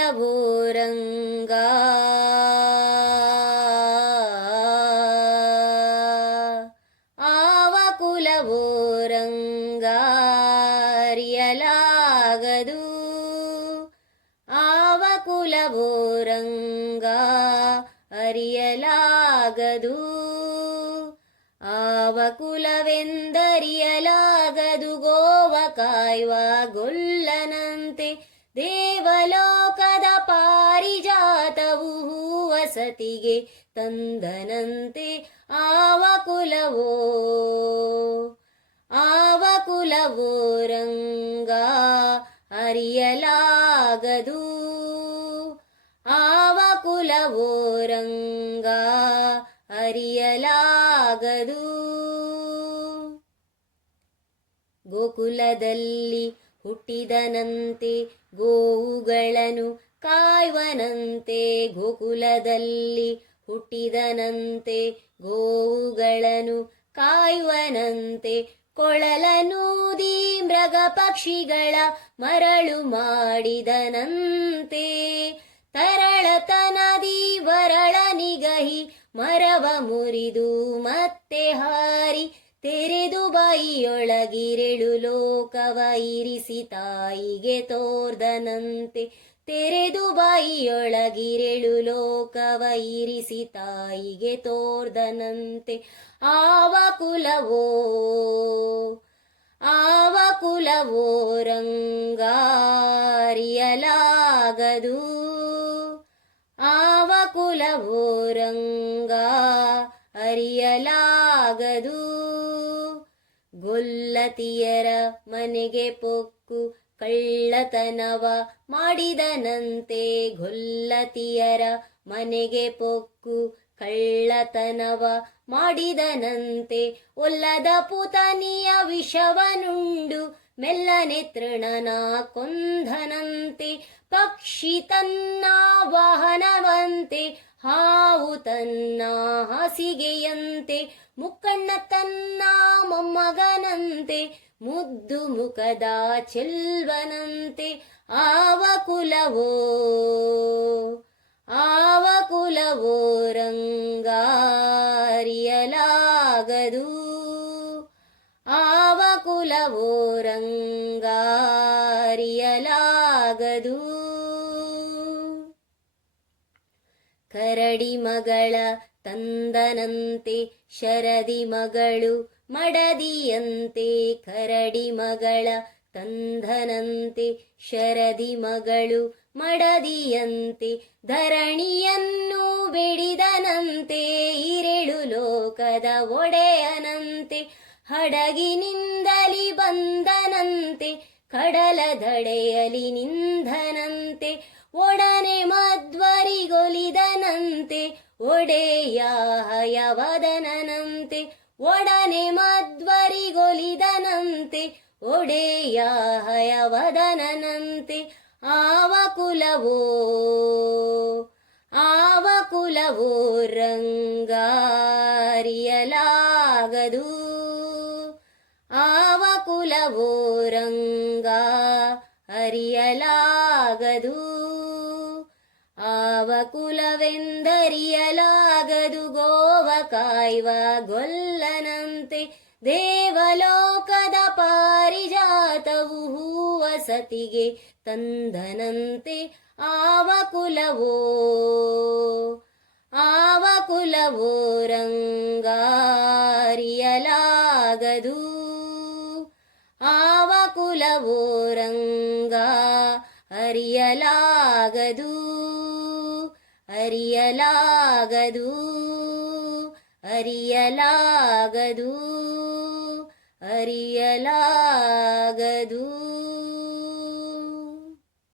ಕುಲವೋ ರಂಗ ಆವ ಕುಲವೋ ರಂಗ ಅರಿಯಲಾಗದು ಆವ ಕುಲವೋ ರಂಗ ಅರಿಯಲಾಗದು ಆವ ಕುಲವೆಂದರಿಯಲಾಗದು ಗೋವ ಕಾಯುವ ಗೊಲ್ಲನಂತೆ ದೇವಲೋಕದ ಪಾರಿಜಾತವು ವಸತಿಗೆ ತಂದನಂತೆ ಆವ ಕುಲವೋ ರಂಗ ಅರಿಯಲಾಗದು ಆವ ಕುಲವೋ ರಂಗ ಅರಿಯಲಾಗದು ಗೋಕುಲದಲ್ಲಿ ಹುಟ್ಟಿದನಂತೆ ಗೋವುಗಳನ್ನು ಕಾಯುವನಂತೆ ಗೋಕುಲದಲ್ಲಿ ಹುಟ್ಟಿದನಂತೆ ಗೋವುಗಳನ್ನು ಕಾಯುವನಂತೆ ಕೊಳಲನೂದಿ ಮೃಗ ಪಕ್ಷಿಗಳ ಮರಳು ಮಾಡಿದನಂತೆ ತರಳತನದಿ ವರಳ ನಿಗಹಿ ಮರವ ಮುರಿದು ಮತ್ತೆ ಹಾರಿ ತೆರೆದು ಬಾಯಿಯೊಳಗಿರೆಳು ಲೋಕವ ಇರಿಸಿ ತಾಯಿಗೆ ತೋರ್ದನಂತೆ ತೆರೆದು ಬಾಯಿಯೊಳಗಿರೆಳು ಲೋಕವ ಇರಿಸಿ ತಾಯಿಗೆ ತೋರ್ದನಂತೆ ಆವ ಕುಲವೋ ರಂಗ ಅರಿಯಲಾಗದು ಆವ ಕುಲವೋ ರಂಗ ಅರಿಯಲಾಗದು ಗೊಲ್ಲತಿಯರ ಮನೆಗೆ ಪೊಕ್ಕು ಕಳ್ಳತನವ ಮಾಡಿದನಂತೆ ಗೊಲ್ಲತಿಯರ ಮನೆಗೆ ಪೊಕ್ಕು ಕಳ್ಳತನವ ಮಾಡಿದನಂತೆ ಒಲ್ಲದ ಪುತನಿಯ ವಿಷವನುಂಡು ಮೆಲ್ಲನೆ ತೃಣನ ಕೊಂದನಂತೆ ಪಕ್ಷಿ ತನ್ನ ವಾಹನವಂತೆ ಹಾವು ತನ್ನ ಹಾಸಿಗೆಯಂತೆ ಮುಕ್ಕಣ್ಣ ತನ್ನ ಮೊಮ್ಮಗನಂತೆ ಮುದ್ದು ಮುಖದ ಚೆಲ್ವನಂತೆ ಆವ ಕುಲವೋ ರಂಗ ಅರಿಯಲಾಗದು ಆವ ಕುಲವೋ ರಂಗ ಅರಿಯಲಾಗದು ಕರಡಿ ಮಗಳ ತಂದನಂತೆ ಶರದಿ ಮಗಳು ಮಡದಿಯಂತೆ ಕರಡಿ ಮಗಳ ತಂದನಂತೆ ಶರದಿ ಮಗಳು ಮಡದಿಯಂತೆ ಧರಣಿಯನ್ನು ಬೆಡಿದನಂತೆ ಇರೆಳು ಲೋಕದ ಒಡೆಯನಂತೆ ಹಡಗಿನಿಂದಲಿ ಬಂದನಂತೆ ಕಡಲ ದಡೆಯಲಿ ನಿಂದನಂತೆ ಒಡನೆ ಮಧ್ವರಿಗೊಲಿದನಂತೆ ಒಡೆಯ ಹಯವದನಂತೆ ಒಡನೆ ಮಧ್ವರಿಗೊಲಿದನಂತೆ ಒಡೆಯ ಹಯವದನಂತೆ ಆವ ಕುಲವೋ ರಂಗ ಅರಿಯಲಾಗದು ಆವ ಕುಲವೋ ರಂಗ ಅರಿಯಲಾಗದು ಆವ ಕುಲವೆಂದರಿಯಲಾಗದು ಗೋವ ಕಾಯುವ ಗೊಲ್ಲನಂತೆ ದೇವಲೋಕದ ಪಾರಿಜಾತವು ವಸತಿಗೆ ತಂದನಂತೆ ಆವ ಕುಲವೋ ರಂಗ ಅರಿಯಲಾಗದು ಆವ ಕುಲವೋ ರಂಗ ಅರಿಯಲಾಗದು ಅರಿಯಲಾಗದು ಅರಿಯಲಾಗದು ಅರಿಯಲಾಗದು